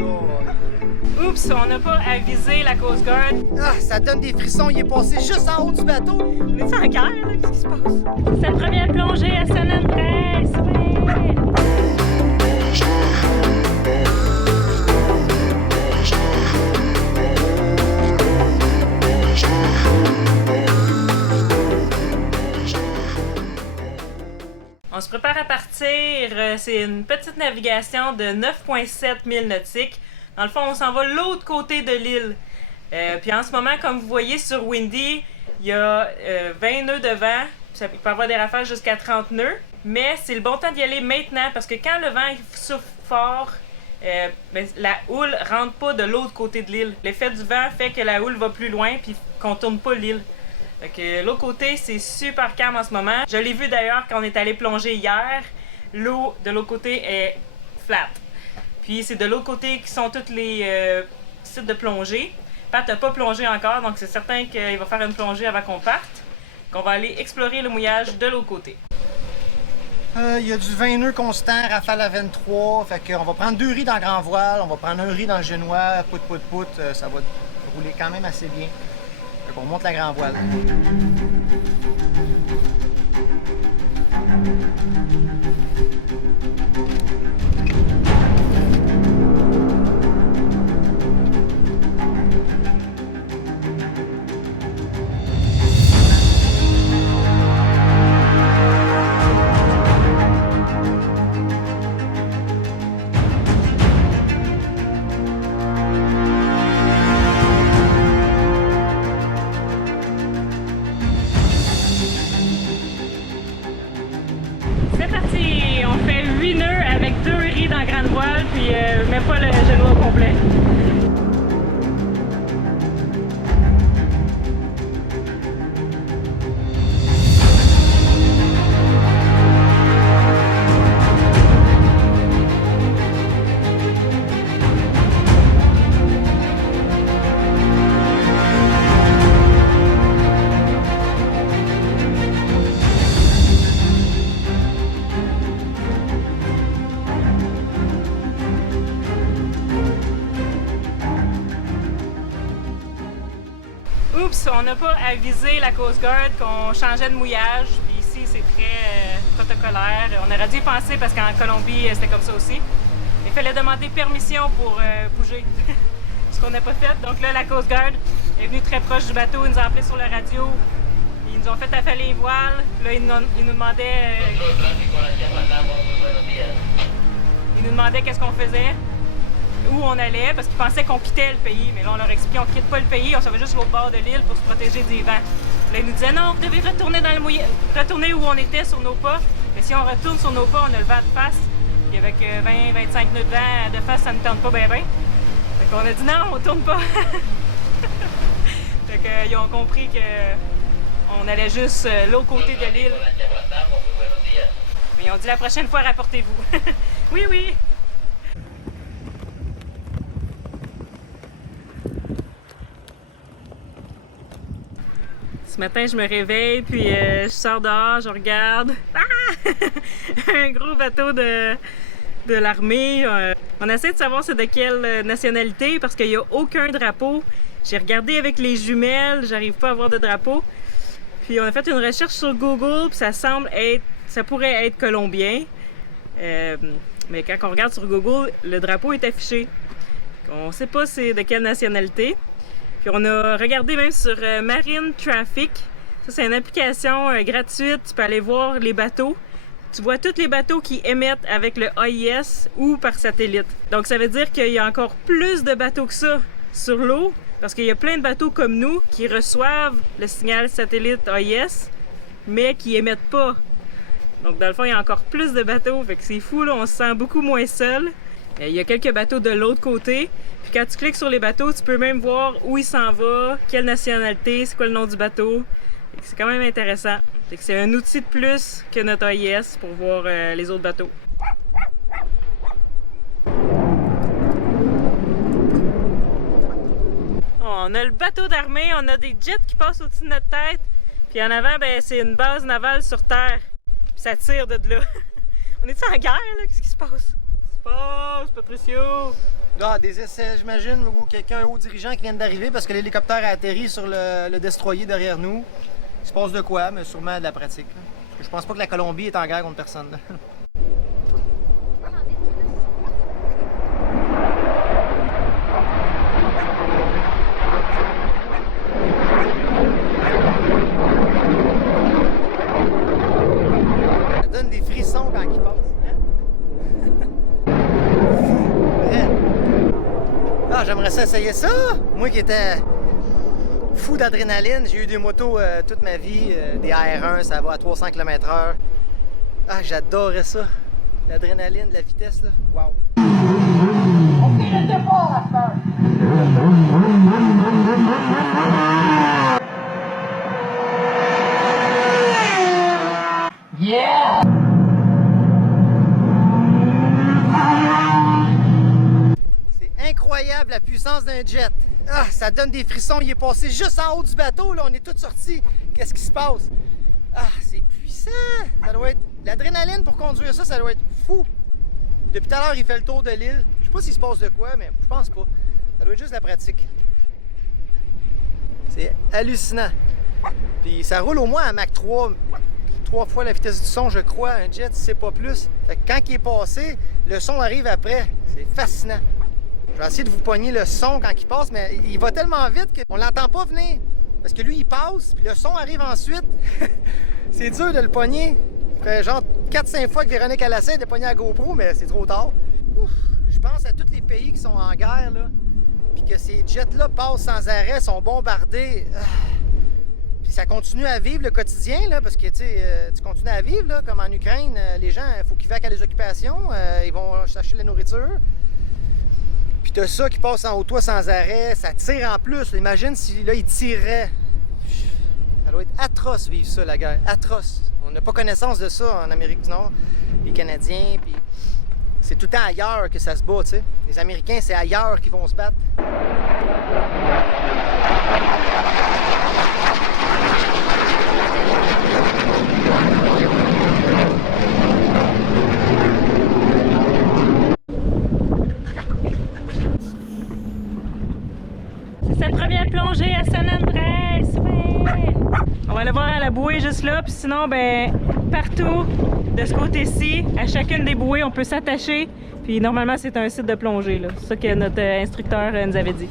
Oups, on n'a pas avisé la Coast Guard. Ah, ça donne des frissons, il est passé juste en haut du bateau. On est en guerre, là? Qu'est-ce qui se passe? C'est la première plongée à San Andrés, ouais! On se prépare à partir. C'est une petite navigation de 9,7 milles nautiques. Dans le fond, on s'en va de l'autre côté de l'île. Puis en ce moment, comme vous voyez sur Windy, il y a 20 nœuds de vent. Il peut y avoir des rafales jusqu'à 30 nœuds. Mais c'est le bon temps d'y aller maintenant parce que quand le vent souffle fort, la houle rentre pas de l'autre côté de l'île. L'effet du vent fait que la houle va plus loin puis qu'on tourne pas l'île. L'autre côté, c'est super calme en ce moment. Je l'ai vu d'ailleurs quand on est allé plonger hier. L'eau de l'autre côté est flat. Puis c'est de l'autre côté qui sont tous les sites de plongée. Pat n'a pas plongé encore, donc c'est certain qu'il va faire une plongée avant qu'on parte. Donc on va aller explorer le mouillage de l'autre côté. Il y a du 20 nœuds constant, rafale à 23. Fait qu'on va prendre 2 riz dans le grand voile, on va prendre un riz dans le génois, pout. Ça va rouler quand même assez bien. Fait qu'on monte la grand voile. C'est parti! On fait 8 nœuds avec 2 riz dans la grande voile, puis je mets pas le genou au complet. Oups, on n'a pas avisé la Coast Guard qu'on changeait de mouillage. Puis ici, c'est très protocolaire. On aurait dû y penser parce qu'en Colombie, c'était comme ça aussi. Il fallait demander permission pour bouger. Ce qu'on n'a pas fait. Donc là, la Coast Guard est venue très proche du bateau. Ils nous ont appelé sur la radio. Ils nous ont fait affaler les voiles. Là, ils nous demandaient... ils nous demandaient qu'est-ce qu'on faisait, où on allait, parce qu'ils pensaient qu'on quittait le pays. Mais là, on leur expliquait qu'on quitte pas le pays, on s'en va juste au bord de l'île pour se protéger des vents. Là, ils nous disaient non, vous devez retourner dans le retourner où on était sur nos pas. Mais si on retourne sur nos pas, on a le vent de face. Puis avec 20-25 nœuds de vent de face, ça ne tente pas bien. Fait qu'on a dit non, on tourne pas. Fait qu'ils ont compris qu'on allait juste l'autre côté de l'île. Mais ils ont dit la prochaine fois, rapportez-vous. Oui, oui. Ce matin, je me réveille, puis je sors dehors, je regarde. Ah! Un gros bateau de l'armée. On essaie de savoir c'est de quelle nationalité parce qu'il n'y a aucun drapeau. J'ai regardé avec les jumelles, j'arrive pas à voir de drapeau. Puis on a fait une recherche sur Google, puis ça pourrait être colombien. Mais quand on regarde sur Google, le drapeau est affiché. On ne sait pas c'est de quelle nationalité. Puis on a regardé même sur Marine Traffic. Ça, c'est une application gratuite. Tu peux aller voir les bateaux. Tu vois tous les bateaux qui émettent avec le AIS ou par satellite. Donc, ça veut dire qu'il y a encore plus de bateaux que ça sur l'eau. Parce qu'il y a plein de bateaux comme nous qui reçoivent le signal satellite AIS, mais qui émettent pas. Donc, dans le fond, il y a encore plus de bateaux. Fait que c'est fou, là. On se sent beaucoup moins seul. Il y a quelques bateaux de l'autre côté. Puis quand tu cliques sur les bateaux, tu peux même voir où il s'en va, quelle nationalité, c'est quoi le nom du bateau. C'est quand même intéressant. C'est un outil de plus que notre AIS pour voir les autres bateaux. On a le bateau d'armée, on a des jets qui passent au-dessus de notre tête. Puis en avant, ben, c'est une base navale sur terre. Puis ça tire de là. On est-tu en guerre, là? Qu'est-ce qui se passe? Qu'est-ce qui se passe, Patricio? Là, des essais, j'imagine, ou quelqu'un, un haut dirigeant qui vient d'arriver parce que l'hélicoptère a atterri sur le destroyer derrière nous. Il se passe de quoi, mais sûrement de la pratique. Là. Parce que je pense pas que la Colombie est en guerre contre personne. Là. Ça donne des frissons quand il passe. Ah, j'aimerais ça essayer ça! Moi qui étais fou d'adrénaline, j'ai eu des motos toute ma vie, des AR1, ça va à 300 km/h. Ah, j'adorais ça! L'adrénaline, la vitesse, là. Wow! On fait le départ à faire! Yeah! Incroyable la puissance d'un jet. Ah, ça donne des frissons. Il est passé juste en haut du bateau. Là, on est tous sortis. Qu'est-ce qui se passe? Ah, c'est puissant. Ça doit être... L'adrénaline pour conduire ça, ça doit être fou. Depuis tout à l'heure, il fait le tour de l'île. Je sais pas s'il se passe de quoi, mais je pense pas. Ça doit être juste la pratique. C'est hallucinant. Puis ça roule au moins à Mach 3. 3 fois la vitesse du son, je crois. Un jet, c'est pas plus. Fait que quand il est passé, le son arrive après. C'est fascinant. Je vais essayer de vous pogner le son quand il passe, mais il va tellement vite qu'on l'entend pas venir. Parce que lui, il passe, puis le son arrive ensuite. C'est dur de le pogner. Ça fait genre 4-5 fois que Véronique elle essaie de pogner la GoPro, mais c'est trop tard. Ouf, je pense à tous les pays qui sont en guerre, là, puis que ces jets-là passent sans arrêt, sont bombardés. Puis ça continue à vivre le quotidien, là, parce que tu continues à vivre, là, comme en Ukraine. Les gens, il faut qu'ils vaquent à les occupations, ils vont chercher de la nourriture. Puis t'as ça qui passe en haut de toi sans arrêt, ça tire en plus. Imagine si là, il tirait. Ça doit être atroce vivre ça, la guerre. Atroce. On n'a pas connaissance de ça en Amérique du Nord, les Canadiens. Puis c'est tout le temps ailleurs que ça se bat, tu sais. Les Américains, c'est ailleurs qu'ils vont se battre. C'est sa première plongée à San Andrés, ouais. On va aller voir à la bouée juste là, puis sinon, ben, partout de ce côté-ci, à chacune des bouées, on peut s'attacher. Puis normalement, c'est un site de plongée, là. C'est ça que notre instructeur nous avait dit.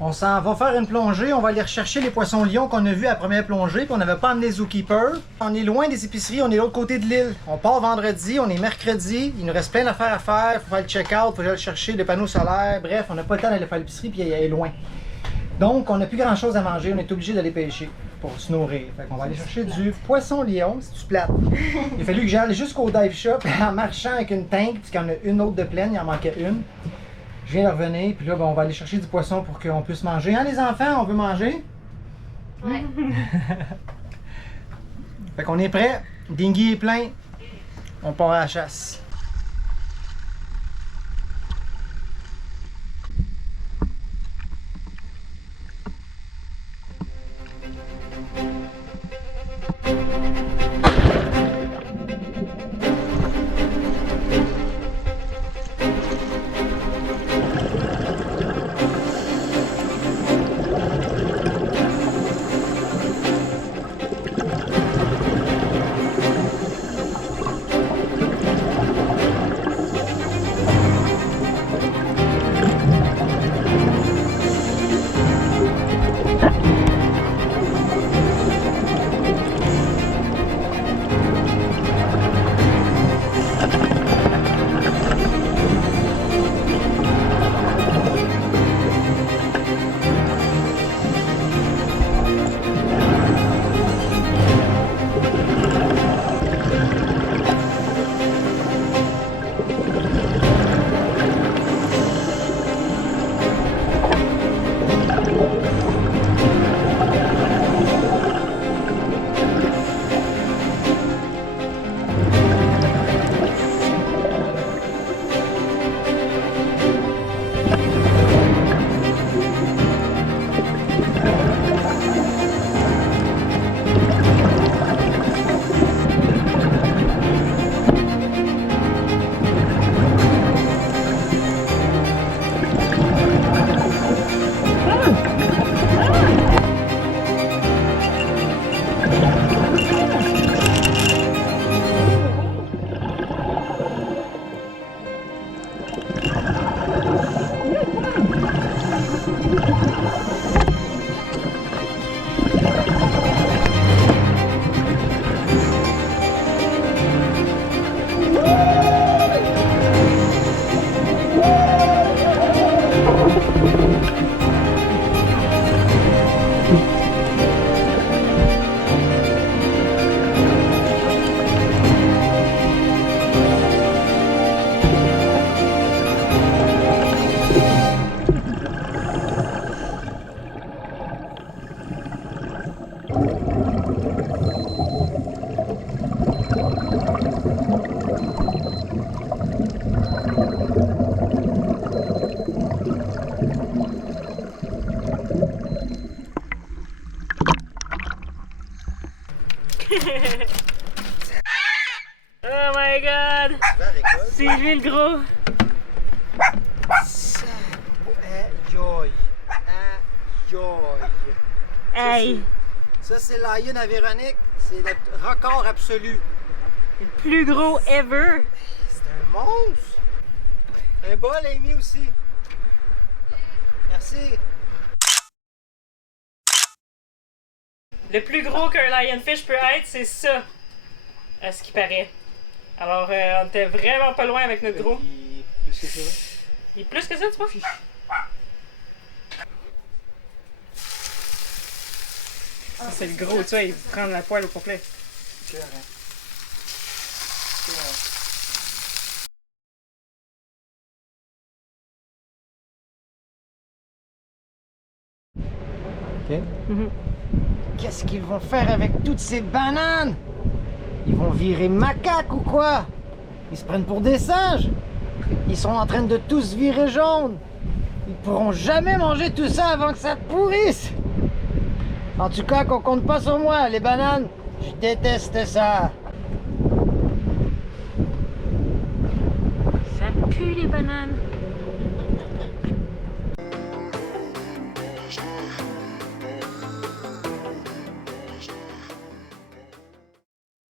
On s'en va faire une plongée, on va aller rechercher les poissons lions qu'on a vus à la première plongée, puis on n'avait pas amené Zookeeper. On est loin des épiceries, on est de l'autre côté de l'île. On part vendredi, on est mercredi, il nous reste plein d'affaires à faire, il faut faire le check-out, il faut aller chercher les panneaux solaires, bref, on n'a pas le temps d'aller faire l'épicerie puis elle est loin. Donc on n'a plus grand chose à manger, on est obligé d'aller pêcher. pour se nourrir. Fait qu'on va aller chercher du poisson-lion, c'est du plate. Il a fallu que j'aille jusqu'au dive shop en marchant avec une tank, puisqu'il y en a une autre de pleine, il en manquait une. Je viens de revenir, puis là, ben, on va aller chercher du poisson pour qu'on puisse manger. Hein, les enfants, on veut manger? Ouais. Fait qu'on est prêt, dinghy est plein, on part à la chasse. Oh my god! C'est lui le gros! Hey! Ça, c'est Lion à Véronique. C'est notre record absolu. Le plus gros ever! C'est un monstre! Un bol, Amy aussi. Merci. Le plus gros qu'un lionfish peut être, c'est ça, à ce qui paraît. Alors, on était vraiment pas loin avec notre gros. Il est plus que ça. Il est plus que ça, tu vois? Ça, c'est le gros, tu vois, il prend la poêle au complet. OK. Qu'est-ce qu'ils vont faire avec toutes ces bananes? Ils vont virer macaques ou quoi? Ils se prennent pour des singes? Ils sont en train de tous virer jaune. Ils pourront jamais manger tout ça avant que ça pourrisse. En tout cas, qu'on compte pas sur moi, les bananes. Je déteste ça. Ça pue les bananes.